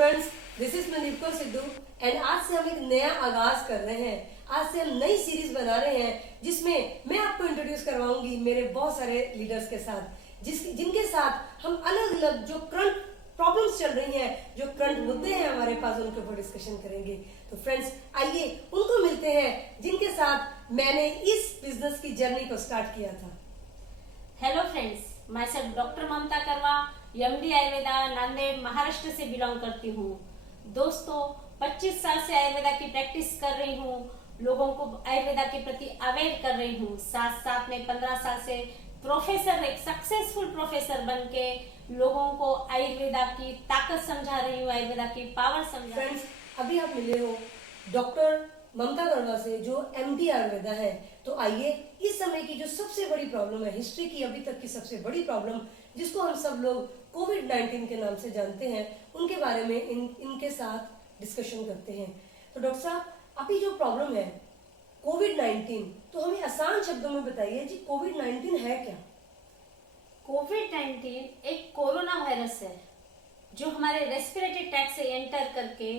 Friends, this is Mandeep Sidhu and आज से हम एक नया आगाज कर रहे हैं। आज से हम नई सीरीज बना रहे हैं जिसमें मैं आपको इंट्रोड्यूस करवाऊंगी मेरे बहुत सारे लीडर्स के साथ, जिनके साथ हम अलग अलग जो करंट प्रॉब्लम्स चल रही हैं, जो करंट मुद्दे हैं हमारे पास, उनके ऊपर डिस्कशन करेंगे। तो फ्रेंड्स, आइए उनको मिलते हैं जिनके साथ मैंने इस बिजनेस की जर्नी को स्टार्ट किया था। हेलो फ्रेंड्स, मैं सब डॉक्टर ममता करवा, एमडी आयुर्वेदा, नांदेड़, महाराष्ट्र से बिलोंग करती हूँ। दोस्तों, 25 साल से आयुर्वेदा की प्रैक्टिस कर रही हूँ, लोगों को आयुर्वेदा के प्रति अवेयर कर रही हूँ। साथ साथ में 15 साल से प्रोफेसर, एक सक्सेसफुल प्रोफेसर बन के लोगों को आयुर्वेदा की ताकत समझा रही हूँ, आयुर्वेदा की पावर समझा। फ्रेंड्स, अभी आप मिले हो डॉक्टर ममता करवा से, जो एमडी आयुर्वेदा है। तो आइए इस समय की जो सबसे बड़ी प्रॉब्लम है, हिस्ट्री की अभी तक की सबसे बड़ी प्रॉब्लम, जिसको हम सब लोग कोविड-19 के नाम से जानते हैं, उनके बारे में इनके साथ डिस्कशन करते हैं। तो डॉक्टर साहब, अभी जो प्रॉब्लम है कोविड-19, तो हमें आसान शब्दों में बताइए जी, कोविड-19 है क्या? कोविड-19 एक कोरोना वायरस है जो हमारे रेस्पिरेटरी ट्रैक्ट से एंटर करके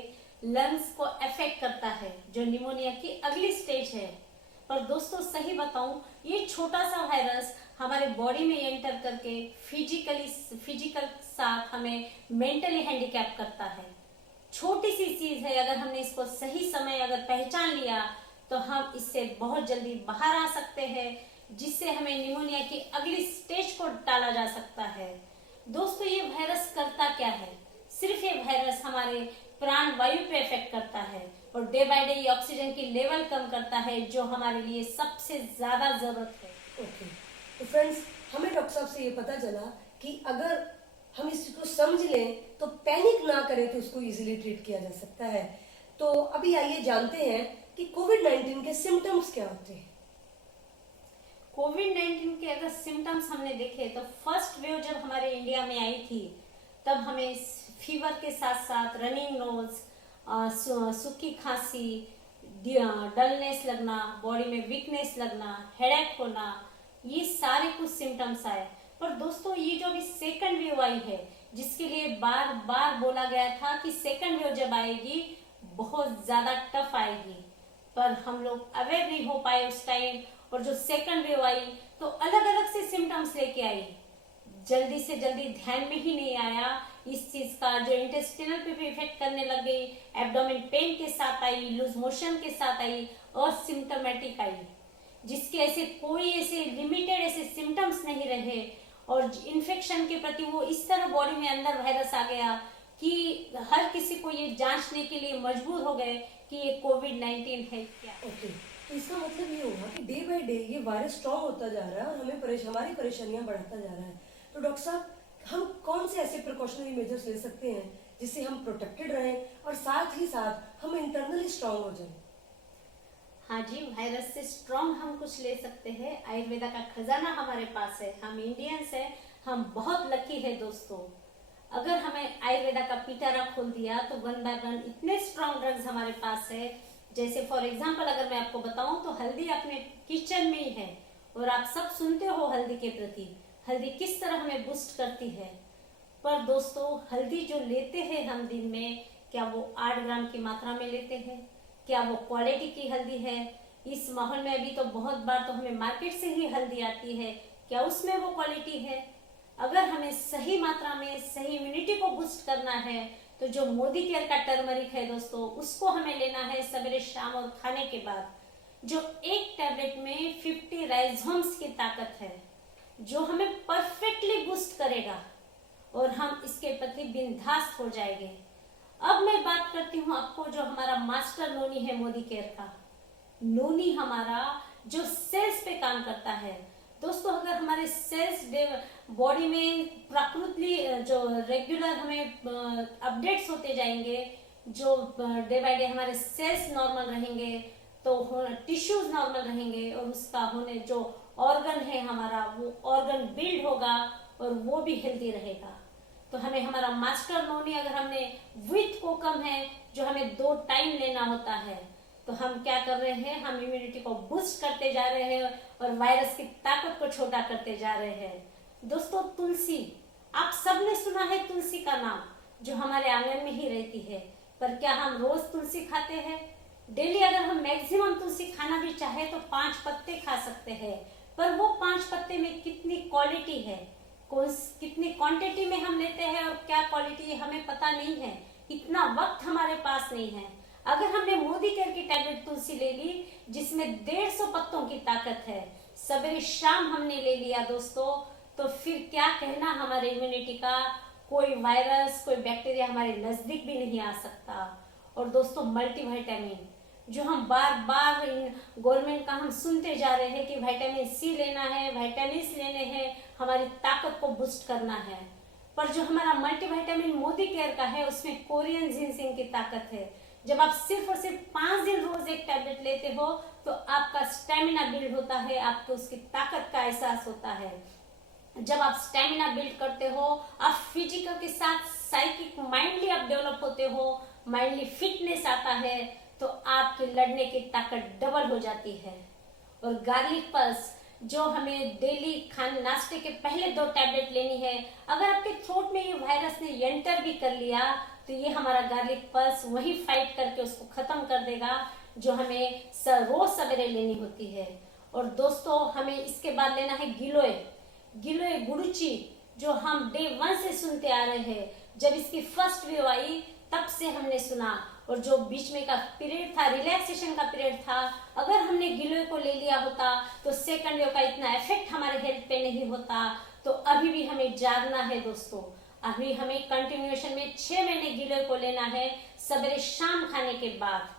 लंग्स को अफेक्ट करता है, जो निमोनिया की अगली स्टेज है। पर दोस्तों, सही बताऊं, ये छोटा सा वायरस हमारे बॉडी में एंटर करके फिजिकल साथ हमें मेंटली हैंडीकैप करता है। छोटी सी चीज है, अगर हमने इसको सही समय अगर पहचान लिया तो हम इससे बहुत जल्दी बाहर आ सकते हैं, जिससे हमें निमोनिया की अगली स्टेज को टाला जा सकता है। दोस्तों, ये वायरस करता क्या है? सिर्फ ये वायरस हमारे प्राण वायु पे इफेक्ट करता है और डे बाय डे ऑक्सीजन की लेवल कम करता है, जो हमारे लिए सबसे ज्यादा जरूरत है। ओके, तो फ्रेंड्स, हमें डॉक्टर साहब से ये पता चला कि अगर हम इसको समझ लें तो पैनिक ना करें तो इसको इजीली ट्रीट किया जा सकता है। तो अभी आइए जानते हैं कि कोविड-19 के सिम्टम्स क्या होते हैं। कोविड-19 के अगर सिम्टम्स हमने देखे तो फर्स्ट वेव जब हमारे इंडिया में आई थी, तब हमें फीवर के साथ साथ रनिंग नोज, सूखी खांसी, डलनेस लगना, बॉडी में वीकनेस लगना, हेडेक होना, ये सारे कुछ सिम्टम्स आए। पर दोस्तों, ये जो अभी सेकंड वेव आई है, जिसके लिए बार बार बोला गया था कि सेकंड वेव जब आएगी बहुत ज्यादा टफ आएगी, पर हम लोग अवेयर नहीं हो पाए उस टाइम। और जो सेकंड वेव आई तो अलग अलग से सिम्टम्स लेके आई, जल्दी से जल्दी ध्यान में ही नहीं आया इस चीज का, जो इंटेस्टिनल पे भी इफेक्ट करने लग गई, एब्डोमेन पेन के साथ आई, लूज मोशन के साथ आई और सिम्टोमेटिक आई, जिसके ऐसे कोई ऐसे लिमिटेड ऐसे सिम्टम्स नहीं रहे। और इन्फेक्शन के प्रति वो इस तरह बॉडी में अंदर वायरस आ गया कि हर किसी को ये जांचने के लिए मजबूर हो गए कि ये कोविड-19 है क्या। ओके, तो इसका मतलब ये होगा कि डे बाय डे ये वायरस स्ट्रॉन्ग होता जा रहा है और हमारी परेशानियां बढ़ाता जा रहा है। तो डॉक्टर साहब, हम कौन से ऐसे प्रिकॉशनरी मेजर्स ले सकते हैं जिससे हम प्रोटेक्टेड रहें और साथ ही साथ हम इंटरनली स्ट्रॉन्ग हो जाएं? हाँ जी, वायरस से स्ट्रॉन्ग हम कुछ ले सकते हैं। आयुर्वेदा का खजाना हमारे पास है, हम इंडियंस हैं, हम बहुत लकी है दोस्तों। अगर हमें आयुर्वेदा का पिटारा खोल दिया तो वन बाय वन इतने स्ट्रॉन्ग ड्रग्स हमारे पास है। जैसे फॉर एग्जांपल अगर मैं आपको बताऊं तो हल्दी अपने किचन में ही है, और आप सब सुनते हो हल्दी के प्रति, हल्दी किस तरह हमें बूस्ट करती है। पर दोस्तों, हल्दी जो लेते हैं हम दिन में, क्या वो 8 ग्राम की मात्रा में लेते हैं? क्या वो क्वालिटी की हल्दी है? इस माहौल में अभी तो बहुत बार तो हमें मार्केट से ही हल्दी आती है, क्या उसमें वो क्वालिटी है? अगर हमें सही मात्रा में सही इम्यूनिटी को बूस्ट करना है तो जो मोदी केयर का टर्मरिक है दोस्तों, उसको हमें लेना है सवेरे शाम और खाने के बाद, जो एक टैबलेट में 50 राइजोम्स की ताकत है, जो हमें परफेक्टली बूस्ट करेगा और हम इसके प्रति बिंदास हो जाएंगे। अब मैं बात करती हूँ आपको जो हमारा मास्टर नोनी है मोदी केयर का। नोनी हमारा जो सेल्स पे काम करता है दोस्तों। अगर हमारे सेल्स बॉडी में प्रकृति जो रेगुलर हमें अपडेट्स होते जाएंगे, जो डे बाय डे हमारे सेल्स नॉर्मल रहेंगे तो टिश्यूज नॉर्मल रहेंगे, और उसका होने जो ऑर्गन है हमारा, वो ऑर्गन बिल्ड होगा और वो भी हेल्दी रहेगा। तो हमें हमारा मास्टर नोनी, अगर हमने विथ कोकम है जो हमें 2 टाइम लेना होता है, तो हम क्या कर रहे हैं, हम इम्यूनिटी को बूस्ट करते जा रहे हैं और वायरस की ताकत को छोटा करते जा रहे हैं। दोस्तों, तुलसी, आप सबने सुना है तुलसी का नाम। जो हमारे आंगन में ही रहती है। पर क्या हम रोज तुलसी खाते हैं? डेली अगर हम मैक्सिमम तुलसी खाना भी चाहे तो 5 पत्ते खा सकते हैं, पर वो 5 पत्ते में कितनी क्वालिटी है, कितनी क्वांटिटी में हम लेते हैं और क्या क्वालिटी हमें पता नहीं है, इतना वक्त हमारे पास नहीं है। अगर हमने मोदी केयर की टैबलेट तुलसी ले ली जिसमें 150 पत्तों की ताकत है, सवेरे शाम हमने ले लिया दोस्तों, तो फिर क्या कहना हमारे इम्यूनिटी का, कोई वायरस कोई बैक्टीरिया हमारे नजदीक भी नहीं आ सकता। और दोस्तों मल्टीविटामिन जो हम बार बार गवर्नमेंट का हम सुनते जा रहे हैं कि विटामिन सी लेना है, विटामिन लेने हैं, हमारी ताकत को बूस्ट करना है, पर जो हमारा मल्टीविटामिन मोदी केयर का है उसमें कोरियन जिनसिंग की ताकत है। जब आप सिर्फ और सिर्फ 5 दिन रोज एक टैबलेट लेते हो तो आपका स्टेमिना बिल्ड होता है, आपको उसकी ताकत का एहसास होता है। जब आप स्टेमिना बिल्ड करते हो, आप फिजिकल के साथ साइकिक माइंडली आप डेवलप होते हो, माइंडली फिटनेस आता है, तो आपकी लड़ने की ताकत डबल हो जाती है। और गार्लिक पल्स जो हमें डेली खाने नाश्ते के पहले 2 टैबलेट लेनी है, अगर आपके थ्रोट में ये वायरस ने एंटर भी कर लिया तो ये हमारा गार्लिक पल्स वही फाइट करके उसको खत्म कर देगा, जो हमें रोज सवेरे लेनी होती है। और दोस्तों हमें इसके बाद लेना है गिलोय गुड़ुची, जो हम डे 1 से सुनते आ रहे हैं। जब इसकी फर्स्ट वेव आई तब से हमने सुना, और जो बीच में का पीरियड था, रिलैक्सेशन का पीरियड था, अगर हमने गिलोय को ले लिया होता तो सेकंड वेव का इतना इफेक्ट हमारे हेल्थ पे नहीं होता। तो अभी भी हमें जागना है दोस्तों, अभी हमें कंटिन्यूएशन में 6 महीने गिलोय को लेना है सवेरे शाम खाने के बाद।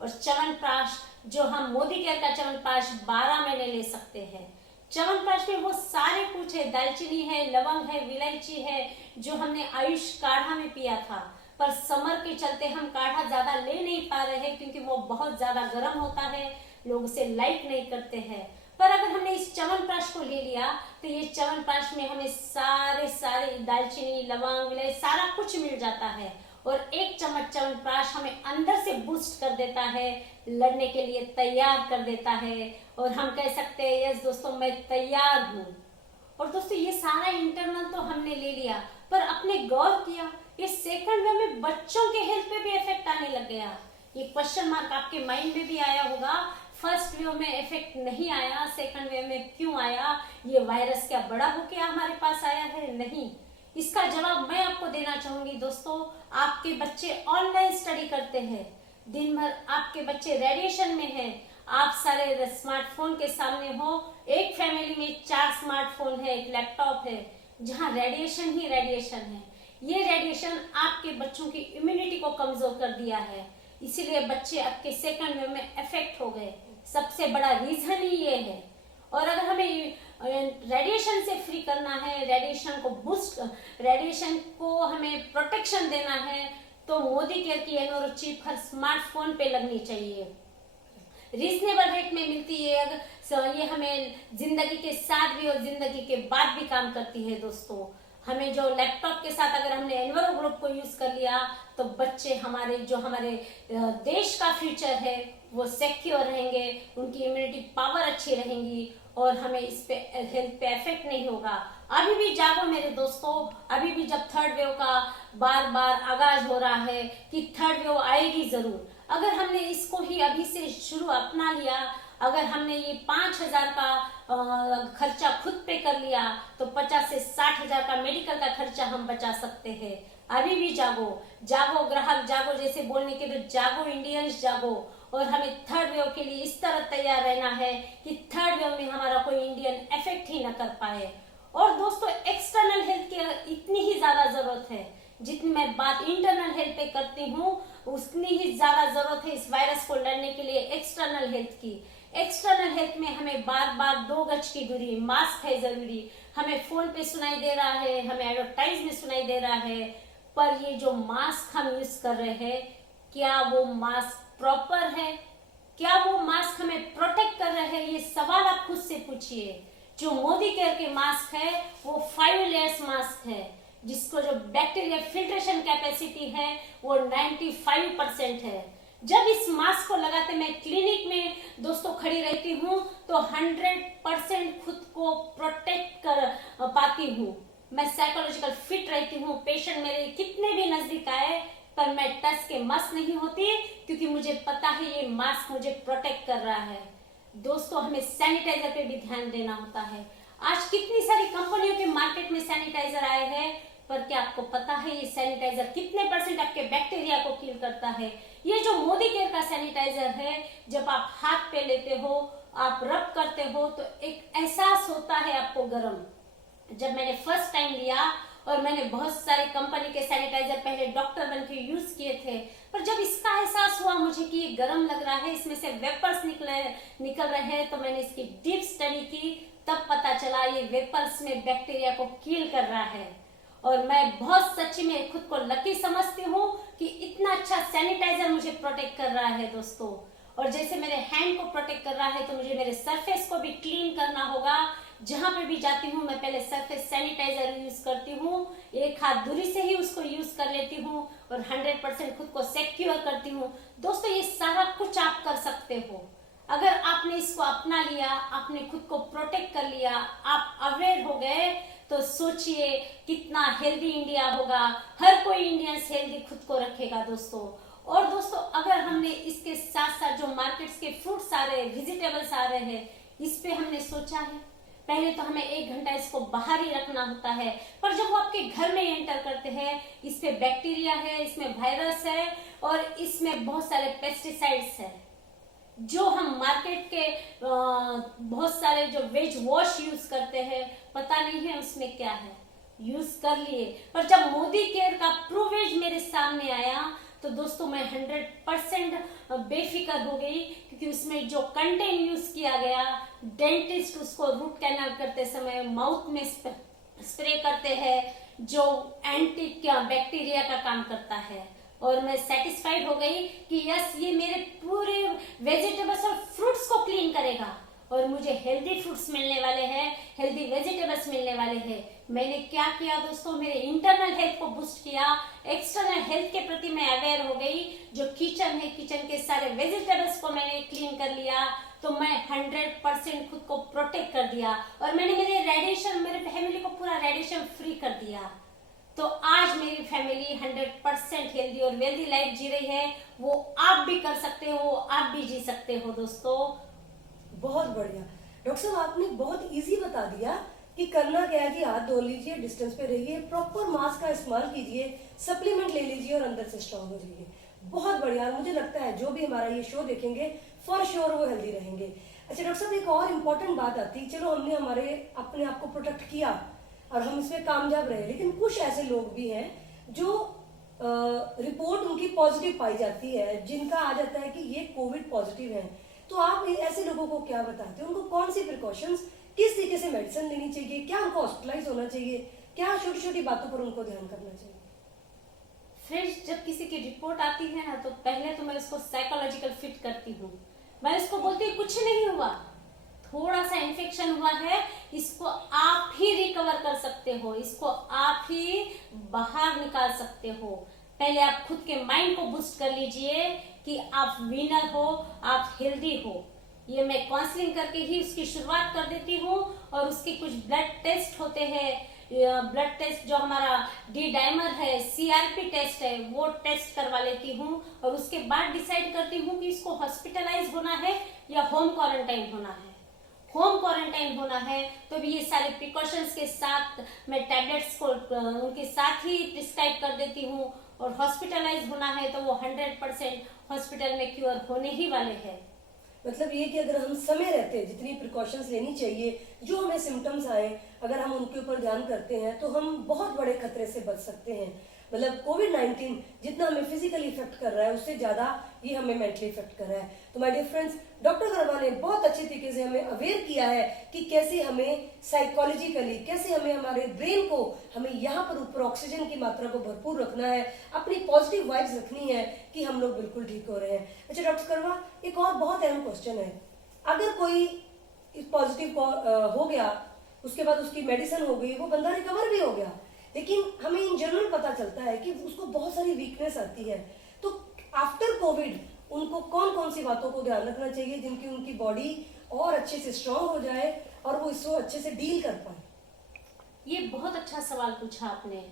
और च्यवनप्राश जो हम मोदी केयर का च्यवनप्राश 12 महीने ले सकते हैं। च्यवनप्राश में वो सारे कुछ है, दालचीनी है, लवंग है, विलायची है, जो हमने आयुष काढ़ा में पिया था, पर समर के चलते हम काढ़ा ज्यादा ले नहीं पा रहे हैं क्योंकि वो बहुत ज्यादा गर्म होता है, लोग उसे लाइक नहीं करते हैं। पर अगर हमने इस च्यवनप्राश को ले लिया तो ये च्यवनप्राश में हमें सारे दालचीनी लवंग विलायची सारा कुछ मिल जाता है, और 1 चम्मच च्यवनप्राश हमें अंदर से बूस्ट कर देता है, लड़ने के लिए तैयार कर देता है, और हम कह सकते हैं यस दोस्तों मैं तैयार हूँ। और दोस्तों ये सारा इंटरनल तो हमने ले लिया, पर अपने गौर किया ये सेकंड वेव में बच्चों के हेल्थ पे भी इफेक्ट आने लग गया। ये क्वेश्चन मार्क आपके माइंड में भी आया होगा, फर्स्ट वेव में इफेक्ट नहीं आया, सेकंड वेव में क्यों आया? ये वायरस क्या बड़ा होके हमारे पास आया है? नहीं, इसका जवाब मैं आपको देना चाहूंगी दोस्तों। आपके बच्चे ऑनलाइन स्टडी करते हैं, दिन भर आपके बच्चे रेडिएशन में हैं, आप सारे स्मार्टफोन के सामने हो, एक फैमिली में 4 स्मार्टफोन है, एक लैपटॉप है, जहाँ रेडिएशन ही रेडिएशन है। ये रेडिएशन आपके बच्चों की इम्यूनिटी को कमजोर कर दिया है, इसीलिए बच्चे आपके सेकंड वेव में इफेक्ट हो गए। सबसे बड़ा रीजन ही ये है। और अगर हमें रेडिएशन से फ्री करना है, रेडिएशन को हमें प्रोटेक्शन देना है, तो मोदी केयर की एनोरो चिप हर स्मार्टफोन पे लगनी चाहिए। रीजनेबल रेट में मिलती है, अगर ये हमें जिंदगी के साथ भी और जिंदगी के बाद भी काम करती है दोस्तों। हमें जो लैपटॉप के साथ अगर हमने एनवरो ग्रुप को यूज कर लिया तो बच्चे हमारे जो हमारे देश का फ्यूचर है वो सिक्योर रहेंगे, उनकी इम्यूनिटी पावर अच्छी रहेंगी, और हमें इस पे हेल्थ पे इफेक्ट नहीं होगा। अभी भी जागो मेरे दोस्तों, अभी भी जब थर्ड वेव का बार बार आगाज हो रहा है कि थर्ड वेव आएगी जरूर, अगर हमने इसको ही अभी से शुरू अपना लिया, अगर हमने ये 5,000 का खर्चा खुद पे कर लिया तो 50 से 60,000 का मेडिकल का खर्चा हम बचा सकते हैं। अभी भी जागो, जागो ग्राहक जागो, जैसे बोलने के लिए जागो इंडियंस जागो। और हमें थर्ड वेव के लिए इस तरह तैयार रहना है कि थर्ड वेव में हमारा कोई इंडियन इफेक्ट ही न कर पाए। और दोस्तों एक्सटर्नल हेल्थ की इतनी ही ज्यादा जरूरत है, जितनी मैं बात इंटरनल हेल्थ पे करती हूँ उतनी ही ज्यादा जरूरत है इस वायरस को लड़ने के लिए एक्सटर्नल हेल्थ की। एक्सटर्नल हेल्थ में हमें बार बार 2 गज की दूरी, मास्क है जरूरी, हमें फोन पे सुनाई दे रहा है, हमें एडवर्टाइज में सुनाई दे रहा है, पर ये जो मास्क हम यूज कर रहे हैं क्या वो मास्क प्रॉपर है? क्या वो मास्क हमें प्रोटेक्ट कर रहे हैं? ये सवाल आप खुद से पूछिए। जो मोदी केयर के मास्क है वो 5 लेयर्स मास्क है, जिसको जो बैक्टीरिया फिल्ट्रेशन कैपेसिटी है वो 95% है। जब इस मास्क को लगाते मैं क्लिनिक में दोस्तों खड़ी रहती हूँ तो 100% खुद को प्रोटेक्ट कर पाती हूँ। मैं साइकोलॉजिकल फिट रहती हूँ। पेशेंट मेरे कितने भी नजदीक आए पर मैं टच के मस नहीं होती, क्योंकि मुझे पता है ये मास्क मुझे प्रोटेक्ट कर रहा है। दोस्तों, हमें सैनिटाइजर पे भी ध्यान देना होता है। आज कितनी सारी कंपनियों के मार्केट में सैनिटाइजर आए हैं, पर क्या आपको पता है ये सैनिटाइजर कितने % आपके बैक्टीरिया को किल करता है? ये जो मोदी केयर का सैनिटाइजर है, जब आप हाथ पे लेते हो, आप रब करते हो, तो एक एहसास होता है आपको गरम। जब मैंने फर्स्ट टाइम लिया और मैंने बहुत सारे कंपनी के सैनिटाइजर पहले डॉक्टर बन के यूज किए थे, पर जब इसका एहसास हुआ मुझे कि ये गर्म लग रहा है, इसमें से वेपर्स निकल रहे हैं, तो मैंने इसकी डीप स्टडी की। तब पता चला ये वेपर्स में बैक्टीरिया को किल कर रहा है। और मैं बहुत सच्ची में खुद को लकी समझती हूँ कि इतना अच्छा सैनिटाइजर मुझे प्रोटेक्ट कर रहा है दोस्तों। और जैसे मेरे हैंड को प्रोटेक्ट कर रहा है, तो मुझे मेरे सरफेस को भी क्लीन करना होगा। जहां पे भी जाती हूँ मैं पहले सरफेस सैनिटाइजर यूज करती हूँ, एक हाथ दूरी से ही उसको यूज कर लेती हूँ और 100% खुद को सिक्योर करती हूँ। दोस्तों, ये सारा कुछ आप कर सकते हो अगर आपने इसको अपना लिया, आपने खुद को प्रोटेक्ट कर लिया, आप अवेयर हो गए, तो सोचिए कितना हेल्दी इंडिया होगा। हर कोई इंडियंस हेल्दी खुद को रखेगा दोस्तों। और दोस्तों, अगर हमने इसके साथ साथ जो मार्केट्स के फ्रूट्स आ रहे हैं, वेजिटेबल्स आ रहे हैं, इस पे हमने सोचा है? पहले तो हमें 1 घंटा इसको बाहर ही रखना होता है, पर जब वो आपके घर में एंटर करते हैं, इस पे बैक्टीरिया है, इसमें वायरस है और इसमें बहुत सारे पेस्टिसाइड्स है। जो हम मार्केट के बहुत सारे जो वेज वॉश यूज करते हैं, पता नहीं है उसमें क्या है, यूज कर लिए। पर जब मोदी केयर का प्रूवेज मेरे सामने आया, तो दोस्तों मैं 100% बेफिक्र हो गई, क्योंकि उसमें जो कंटेंट यूज किया गया, डेंटिस्ट उसको रूट कैनाल करते समय माउथ में स्प्रे करते हैं, जो एंटी बैक्टीरिया का काम करता है। और मैं सेटिस्फाइड हो गई कि यस, ये मेरे पूरे वेजिटेबल्स और फ्रूट्स को क्लीन करेगा और मुझे हेल्दी फ्रूट्स मिलने वाले हैं, हेल्दी वेजिटेबल्स मिलने वाले हैं। मैंने क्या किया दोस्तों, मेरे इंटरनल हेल्थ को बूस्ट किया, एक्सटर्नल हेल्थ के प्रति मैं अवेयर हो गई। जो किचन है, किचन के सारे वेजिटेबल्स को मैंने क्लीन कर लिया, तो मैं 100% खुद को प्रोटेक्ट कर दिया और मैंने मेरे फैमिली को पूरा रेडिएशन फ्री कर दिया। तो आज मेरी फैमिली 100% हेल्दी और वेल्दी लाइफ जी रही है। वो आप भी कर सकते हो, आप भी जी सकते हो दोस्तों। बहुत बढ़िया डॉक्टर साहब, आपने बहुत इजी बता दिया कि करना क्या है कि हाथ धो लीजिए, डिस्टेंस पे रहिए, प्रॉपर मास्क का इस्तेमाल कीजिए, सप्लीमेंट ले लीजिए और अंदर से स्ट्रॉन्ग हो जाइए। बहुत बढ़िया। और मुझे लगता है जो भी हमारा ये शो देखेंगे, फॉर श्योर वो हेल्दी रहेंगे। अच्छा डॉक्टर साहब, एक और इम्पोर्टेंट बात आती, चलो हमने अपने आप को प्रोटेक्ट किया और हम इसमें कामयाब रहे, लेकिन कुछ ऐसे लोग भी हैं जो रिपोर्ट उनकी पॉजिटिव पाई जाती है, जिनका आ जाता है कि ये कोविड पॉजिटिव है। तो आप ऐसे लोगों को क्या बताते हैं? उनको कौन सी प्रिकॉशंस, किस तरीके से मेडिसिन लेनी चाहिए, क्या उनको हॉस्पिटलाइज होना चाहिए, क्या छोटी छोटी बातों पर उनको ध्यान करना चाहिए? फ्रेंड्स, जब किसी की रिपोर्ट आती है ना, तो पहले तो मैं उसको साइकोलॉजिकल फिट करती हूँ। मैं उसको बोलती हूँ कुछ नहीं हुआ, थोड़ा सा इन्फेक्शन हुआ है, इसको आप ही रिकवर कर सकते हो, इसको आप ही बाहर निकाल सकते हो। पहले आप खुद के माइंड को बूस्ट कर लीजिए कि आप विनर हो, आप हेल्दी हो। ये मैं काउंसलिंग करके ही उसकी शुरुआत कर देती हूँ। और उसके कुछ ब्लड टेस्ट होते हैं, ब्लड टेस्ट जो हमारा डी डाइमर है, CRP टेस्ट है, वो टेस्ट करवा लेती हूँ और उसके बाद डिसाइड करती हूँ कि इसको हॉस्पिटलाइज होना है या होम क्वारंटाइन होना है। होम क्वारंटाइन होना है तो भी ये सारे प्रिकॉशंस के साथ मैं टैबलेट्स को उनके साथ ही प्रिस्क्राइब कर देती हूँ। और हॉस्पिटलाइज होना है तो वो 100% हॉस्पिटल में क्योर होने ही वाले हैं। मतलब ये कि अगर हम समय रहते जितनी प्रिकॉशंस लेनी चाहिए, जो हमें सिम्टम्स आए, अगर हम उनके ऊपर ध्यान करते हैं तो हम बहुत बड़े खतरे से बच सकते हैं। मतलब कोविड-19 जितना हमें फिजिकली इफेक्ट कर रहा है, उससे ज्यादा ये हमें मेंटली इफेक्ट कर रहा है। तो my dear friends, doctor Garba ने बहुत अच्छे तरीके से हमें अवेयर किया है कि कैसे हमें साइकोलॉजिकली, कैसे हमें हमारे ब्रेन को, हमें यहाँ पर ऊपर ऑक्सीजन की मात्रा को भरपूर रखना है, अपनी पॉजिटिव वाइब्स रखनी है कि हम लोग बिल्कुल ठीक हो रहे हैं। अच्छा डॉक्टर गरबा, एक और बहुत अहम क्वेश्चन है, अगर कोई पॉजिटिव हो गया, उसके बाद उसकी मेडिसिन हो गई, वो बंदा रिकवर भी हो गया, लेकिन हमें इन जनरल पता चलता है कि उसको बहुत सारी वीकनेस आती है, तो आफ्टर कोविड उनको कौन कौन सी बातों को ध्यान रखना चाहिए जिनकी उनकी बॉडी और अच्छे से स्ट्रांग हो जाए और वो इसको अच्छे से डील कर पाए? ये बहुत अच्छा सवाल पूछा आपने।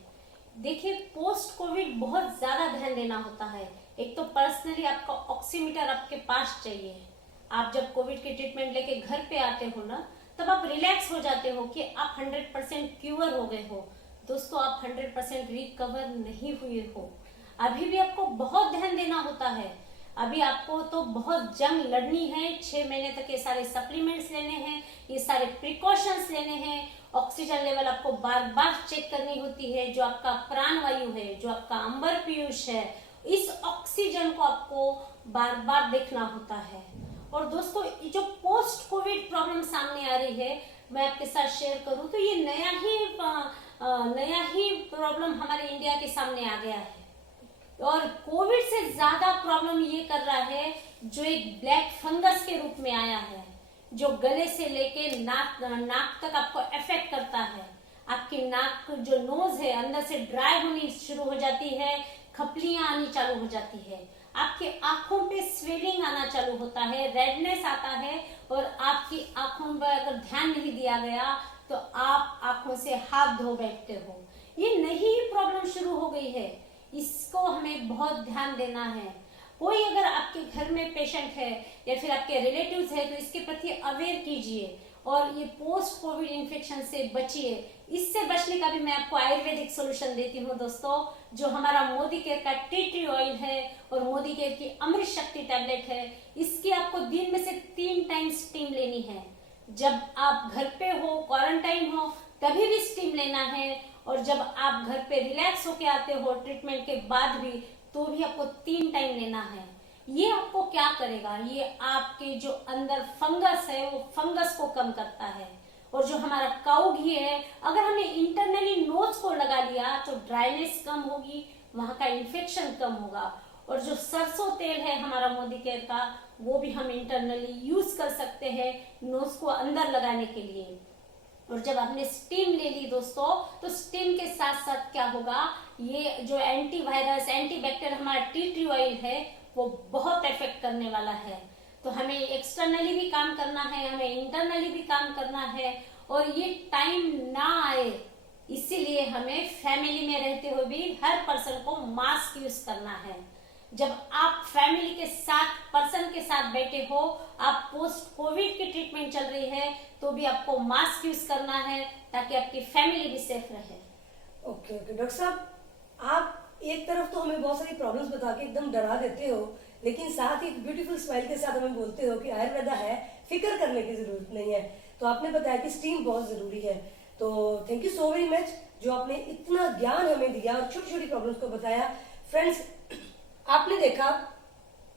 देखिए, पोस्ट कोविड बहुत ज्यादा ध्यान देना होता है। एक तो पर्सनली आपका ऑक्सीमीटर आपके पास चाहिए। आप जब कोविड की ट्रीटमेंट लेके घर पे आते हो ना, तब आप रिलैक्स हो जाते हो कि आप 100% क्यूर हो गए हो। दोस्तों, आप 100% रिकवर नहीं हुए हो। अभी भी आपको बहुत ध्यान देना होता है। अभी आपको तो बहुत जंग लड़नी है। 6 महीने तक ये सारे सप्लीमेंट्स लेने हैं, ये सारे प्रिकॉशंस लेने हैं। ऑक्सीजन लेवल आपको बार बार चेक करनी होती है। जो आपका प्राण वायु है, जो आपका अंबर पीयूष है, इस ऑक्सीजन को आपको बार बार देखना होता है। और दोस्तों, ये जो पोस्ट कोविड प्रॉब्लम सामने आ रही है, मैं आपके साथ शेयर करूं तो ये नया ही प्रॉब्लम हमारे इंडिया के सामने आ गया है। और कोविड से ज्यादा प्रॉब्लम ये कर रहा है जो एक ब्लैक फंगस के रूप में आया है, जो गले से लेके नाक तक आपको अफेक्ट करता है। आपकी नाक जो नोज है अंदर से ड्राई होनी शुरू हो जाती है, खपलियां आनी चालू हो जाती है, आपके आंखों पे स्वेलिंग आना चालू होता है, रेडनेस आता है। और आपकी आंखों पर अगर ध्यान नहीं दिया गया तो आप आंखों से हाथ धो बैठते हो। ये नई प्रॉब्लम शुरू हो गई है, इसको हमें बहुत ध्यान देना है। कोई अगर आपके घर में पेशेंट है या फिर आपके रिलेटिव्स है तो इसके प्रति अवेयर कीजिए और ये पोस्ट कोविड इन्फेक्शन से बचिए। इससे बचने का भी मैं आपको आयुर्वेदिक सोल्यूशन देती हूँ दोस्तों, जो हमारा मोदी केयर का टी ट्री ऑयल है और मोदी केयर की अमृत शक्ति टैबलेट है। इसकी आपको दिन में से 3 टाइम स्टीम लेनी है। जब आप घर पे हो, क्वारंटाइन हो, तभी भी स्टीम लेना है। और जब आप घर पे रिलैक्स होके आते हो ट्रीटमेंट के बाद भी, तो भी आपको 3 टाइम लेना है। ये आपको क्या करेगा, ये आपके जो अंदर फंगस है वो फंगस को कम करता है। और जो हमारा काऊ घी है, अगर हमने इंटरनली नोज को लगा लिया तो ड्राइनेस कम होगी, वहां का इन्फेक्शन कम होगा। और जो सरसों तेल है हमारा मोदी केयर का, वो भी हम इंटरनली यूज कर सकते हैं नोज को अंदर लगाने के लिए। और जब आपने स्टीम ले ली दोस्तों, तो स्टीम के साथ साथ क्या होगा, ये जो एंटीवायरस एंटीबैक्टीरियल हमारा टी ट्री ऑयल है वो बहुत इफेक्ट करने वाला है। तो हमें एक्सटर्नली भी काम करना है, हमें इंटरनली भी काम करना है। और ये टाइम ना आए, इसीलिए हमें फैमिली में रहते हुए भी हर पर्सन को मास्क यूज करना है। जब आप फैमिली के साथ पर्सन के साथ बैठे हो, आप पोस्ट कोविड की ट्रीटमेंट चल रही है, तो भी आपको मास्क यूज करना है ताकि आपकी फैमिली भी सेफ रहे। ओके डॉक्टर साहब, आप एक तरफ तो हमें बहुत सारी प्रॉब्लम्स बता के एकदम डरा देते हो, लेकिन साथ ही ब्यूटीफुल स्माइल के साथ हमें बोलते हो कि आयुर्वेदा है, फिक्र करने की जरूरत नहीं है। तो आपने बताया कि स्टीम बहुत जरूरी है। तो thank you so very much जो आपने इतना ज्ञान हमें दिया और छोटी छोटी प्रॉब्लम्स को बताया। फ्रेंड्स, आपने देखा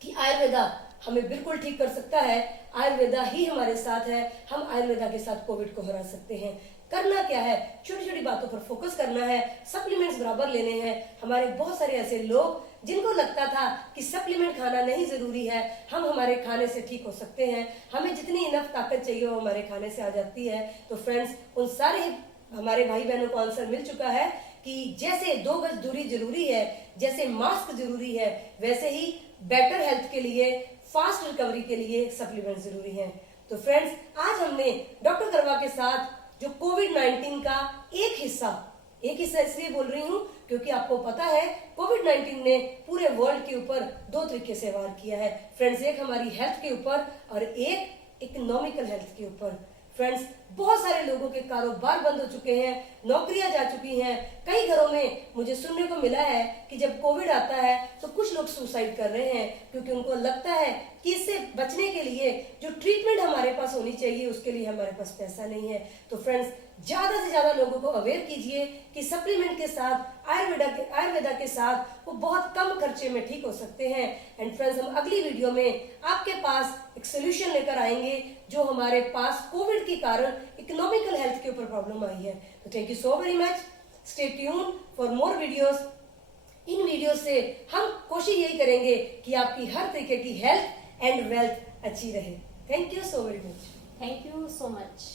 कि आयुर्वेदा हमें बिल्कुल ठीक कर सकता है। आयुर्वेदा ही हमारे साथ है। हम आयुर्वेदा के साथ कोविड को हरा सकते हैं। करना क्या है, छोटी छोटी बातों पर फोकस करना है, सप्लीमेंट्स बराबर लेने हैं। हमारे बहुत सारे ऐसे लोग जिनको लगता था कि सप्लीमेंट खाना नहीं जरूरी है, हम हमारे खाने से ठीक हो सकते हैं, हमें जितनी इनफ ताकत चाहिए वो हमारे खाने से आ जाती है। तो फ्रेंड्स, उन सारे हमारे भाई बहनों को आंसर मिल चुका है कि जैसे 2 गज दूरी जरूरी है, जैसे मास्क जरूरी है, वैसे ही बेटर हेल्थ के लिए, फास्ट रिकवरी के लिए सप्लीमेंट जरूरी है। तो फ्रेंड्स, आज हमने डॉक्टर करवा के साथ जो कोविड-19 का एक हिस्सा इसलिए बोल रही हूँ क्योंकि आपको पता है कोविड-19 ने पूरे वर्ल्ड के ऊपर 2 तरीके से वार किया है फ्रेंड्स, एक हमारी हेल्थ के ऊपर और एक इकोनॉमिकल हेल्थ के ऊपर। फ्रेंड्स, बहुत सारे लोगों के कारोबार बंद हो चुके हैं, नौकरियां जा चुकी हैं। कई घरों में मुझे सुनने को मिला है कि जब कोविड आता है तो कुछ लोग सुसाइड कर रहे हैं क्योंकि उनको लगता है कि इससे बचने के लिए जो ट्रीटमेंट हमारे पास होनी चाहिए उसके लिए हमारे पास पैसा नहीं है। तो फ्रेंड्स, ज्यादा से ज्यादा लोगों को अवेयर कीजिए कि सप्लीमेंट के साथ आयुर्वेदा के साथ वो बहुत कम खर्चे में ठीक हो सकते हैं। एंड फ्रेंड्स, हम अगली वीडियो में आपके पास एक सोल्यूशन लेकर आएंगे जो हमारे पास कोविड के कारण इकोनॉमिकल हेल्थ के ऊपर प्रॉब्लम आई है। तो thank you so very much, stay tune for more videos. In video से हम कोशिश यही करेंगे कि आपकी हर तरीके की हेल्थ एंड वेल्थ अच्छी रहे। Thank you so very much. Thank you so much.